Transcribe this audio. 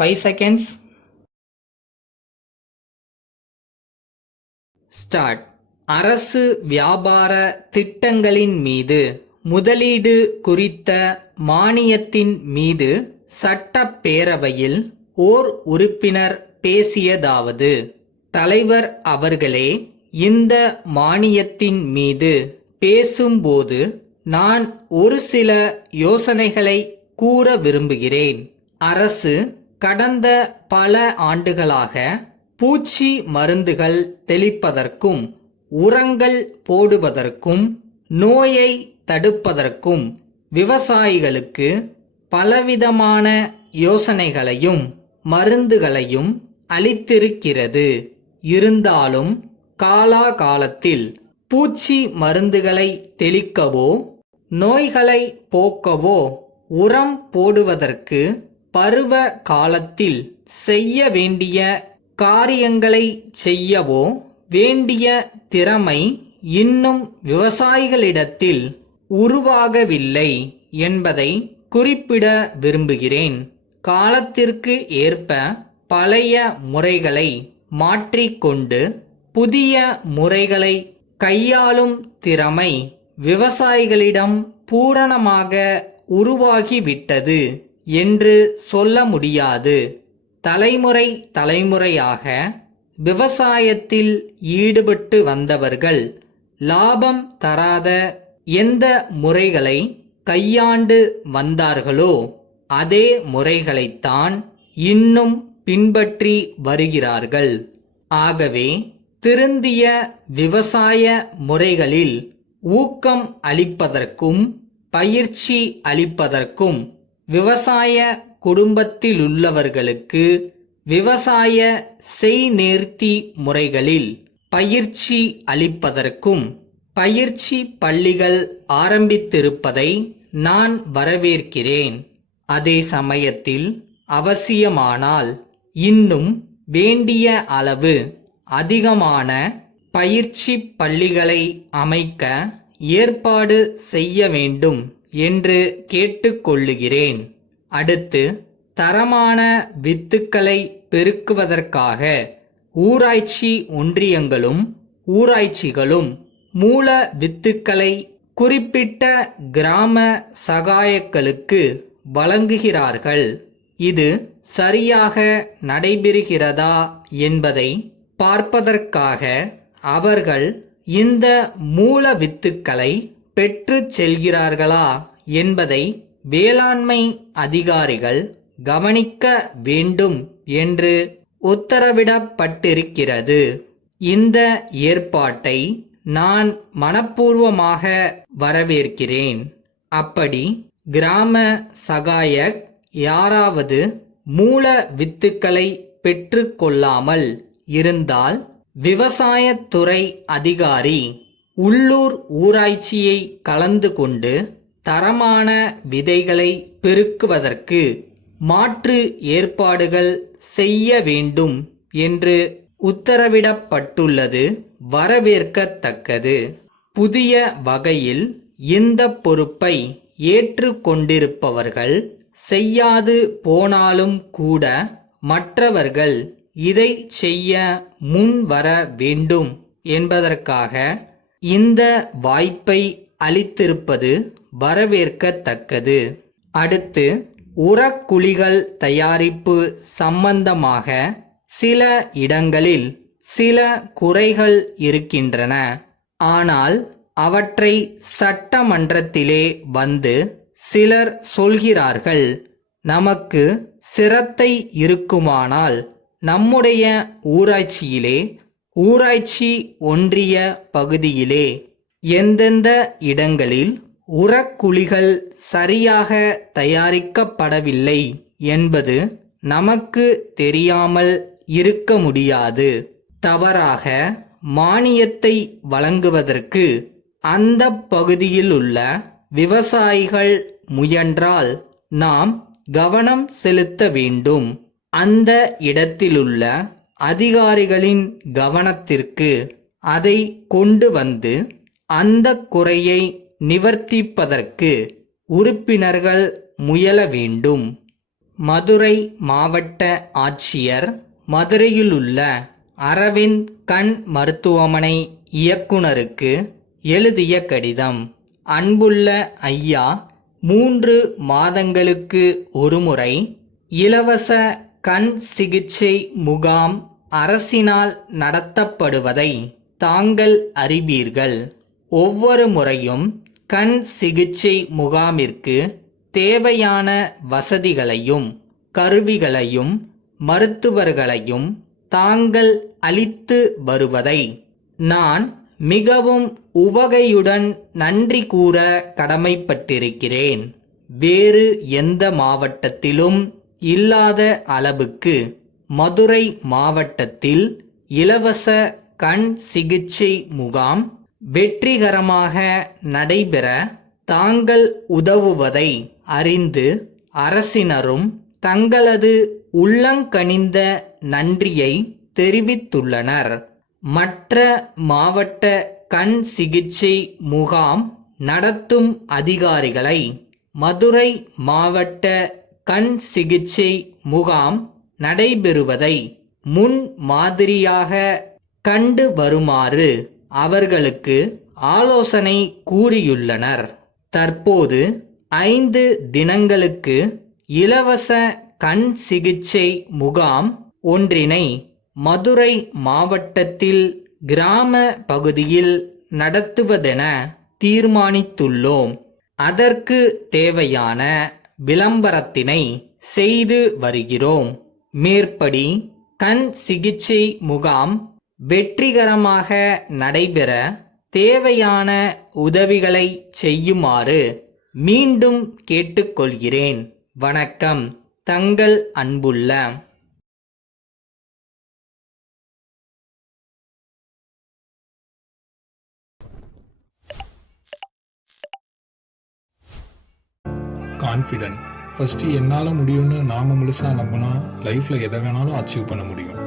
5 seconds. Start. அரசு வியாபார திட்டங்களின் மீது முதலீடு குறித்த மானியத்தின் மீது சட்டப்பேரவையில் ஓர் உறுப்பினர் பேசியதாவது: தலைவர் அவர்களே, இந்த மானியத்தின் மீது பேசும்போது நான் ஒரு சில யோசனைகளை கூற விரும்புகிறேன். அரசு கடந்த பல ஆண்டுகளாக பூச்சி மருந்துகள் தெளிப்பதற்கும் உரங்கள் போடுவதற்கும் நோயை தடுப்பதற்கும் விவசாயிகளுக்கு பலவிதமான யோசனைகளையும் மருந்துகளையும் அளித்திருக்கிறது. இருந்தாலும் காலாகாலத்தில் பூச்சி மருந்துகளை தெளிக்கவோ நோய்களை போக்கவோ உரம் போடுவதற்கு பருவ காலத்தில் செய்ய வேண்டிய காரியங்களை செய்யவோ வேண்டிய திறமை இன்னும் விவசாயிகளிடத்தில் உருவாகவில்லை என்பதை குறிப்பிட விரும்புகிறேன். காலத்திற்கு ஏற்ப பழைய முறைகளை மாற்றிக்கொண்டு புதிய முறைகளை கையாளும் திறமை விவசாயிகளிடம் பூரணமாக உருவாகிவிட்டது என்று சொல்ல முடியாது. தலைமுறை தலைமுறையாக விவசாயத்தில் ஈடுபட்டு வந்தவர்கள் லாபம் தராத எந்த முறைகளை கையாண்டு வந்தார்களோ அதே முறைகளைத்தான் இன்னும் பின்பற்றி வருகிறார்கள். ஆகவே திருந்திய விவசாய முறைகளில் ஊக்கம் அளிப்பதற்கும் பயிற்சி அளிப்பதற்கும் விவசாய குடும்பத்திலுள்ளவர்களுக்கு விவசாய செய்நேர்த்தி முறைகளில் பயிற்சி அளிப்பதற்கும் பயிற்சி பள்ளிகள் ஆரம்பித்திருப்பதை நான் வரவேற்கிறேன். அதே சமயத்தில் அவசியமானால் இன்னும் வேண்டிய அளவு அதிகமான பயிற்சி பள்ளிகளை அமைக்க ஏற்பாடு செய்ய வேண்டும் என்று கேட்டுக்கொள்ளுகிறேன். அடுத்து, தரமான வித்துக்களை பெருக்குவதற்காக ஊராட்சி ஒன்றியங்களும் ஊராட்சிகளும் மூல வித்துக்களை குறிப்பிட்ட கிராம சகாயக்களுக்கு வழங்குகிறார்கள். இது சரியாக நடைபெறுகிறதா என்பதை பார்ப்பதற்காக அவர்கள் இந்த மூல வித்துக்களை பெற்று செல்கிறார்களா என்பதை வேளாண்மை அதிகாரிகள் கவனிக்க வேண்டும் என்று உத்தரவிடப்பட்டிருக்கிறது. இந்த ஏற்பாட்டை நான் மனப்பூர்வமாக வரவேற்கிறேன். அப்படி கிராம சகாயக் யாராவது மூல வித்துக்களை பெற்று கொள்ளாமல் இருந்தால் விவசாயத்துறை அதிகாரி உள்ளூர் ஊராட்சியை கலந்து கொண்டு தரமான விதைகளை பெருக்குவதற்கு மாற்று ஏற்பாடுகள் செய்ய வேண்டும் என்று உத்தரவிடப்பட்டுள்ளது வரவேற்கத்தக்கது. புதிய வகையில் இந்த பொறுப்பை ஏற்றுக்கொண்டிருப்பவர்கள் செய்யாது போனாலும் கூட மற்றவர்கள் இதை செய்ய முன்வர வேண்டும் என்பதற்காக இந்த வாய்ப்பை அளித்திருப்பது வரவேற்கத்தக்கது. அடுத்து, உரக்குழிகள் தயாரிப்பு சம்பந்தமாக சில இடங்களில் சில குறைகள் இருக்கின்றன. ஆனால் அவற்றை சட்டமன்றத்திலே வந்து சிலர் சொல்கிறார்கள். நமக்கு சிரத்தை இருக்குமானால் நம்முடைய ஊராட்சியிலே ஊராட்சி ஒன்றிய பகுதியிலே எந்தெந்த இடங்களில் உரக்குழிகள் சரியாக தயாரிக்கப்படவில்லை என்பது நமக்கு தெரியாமல் இருக்க முடியாது. தவறாக மானியத்தை வழங்குவதற்கு அந்த பகுதியிலுள்ள விவசாயிகள் முயன்றால் நாம் கவனம் செலுத்த வேண்டும். அந்த இடத்திலுள்ள அதிகாரிகளின் கவனத்திற்கு அதை கொண்டு வந்து அந்த குறையை நிவர்த்திப்பதற்கு உறுப்பினர்கள் முயல வேண்டும். மதுரை மாவட்ட ஆட்சியர், மதுரையிலுள்ள அரவிந்த் கண் மருத்துவமனை இயக்குனருக்கு எழுதிய கடிதம். அன்புள்ள ஐயா, 3 மாதங்களுக்கு ஒருமுறை இலவச கண் சிகிச்சை முகாம் அரசினால் நடத்தப்படுவதை தாங்கள் அறிவீர்கள். ஒவ்வொரு முறையும் கண் சிகிச்சை முகாமிற்கு தேவையான வசதிகளையும் கருவிகளையும் மருத்துவர்களையும் தாங்கள் அளித்து வருவதை நான் மிகவும் உவகையுடன் நன்றி கூற கடமைப்பட்டிருக்கிறேன். வேறு எந்த மாவட்டத்திலும் இல்லாத அளவுக்கு மதுரை மாவட்டத்தில் இலவச கண் சிகிச்சை முகாம் வெற்றிகரமாக நடைபெற தாங்கள் உதவுவதை அறிந்து அரசினரும் தங்களது உள்ளங்கனிந்த நன்றியை தெரிவித்துள்ளனர். மற்ற மாவட்ட கண் சிகிச்சை முகாம் நடத்தும் அதிகாரிகளை மதுரை மாவட்ட கண் சிகிச்சை முகாம் நடைபெறுவதை முன் மாதிரியாக கண்டு வருமாறு அவர்களுக்கு ஆலோசனை கூறியுள்ளனர். தற்போது 5 தினங்களுக்கு இலவச கண் சிகிச்சை முகாம் ஒன்றினை மதுரை மாவட்டத்தில் கிராம பகுதியில் நடத்துவதென தீர்மானித்துள்ளோம். அதற்கு தேவையான விளம்பரத்தினை செய்து வருகிறோம். மேற்படி கண் சிகிச்சை முகாம் வெற்றிகரமாக நடைபெற தேவையான உதவிகளை செய்யுமாறு மீண்டும் கேட்டுக்கொள்கிறேன். வணக்கம். தங்கள் அன்புள்ள கான்ஃபிடென்ட். ஃபர்ஸ்ட் என்னால முடியும்னு நாம முழுசா நம்பினா லைஃப்ல எதை வேணாலும் அச்சீவ் பண்ண முடியும்.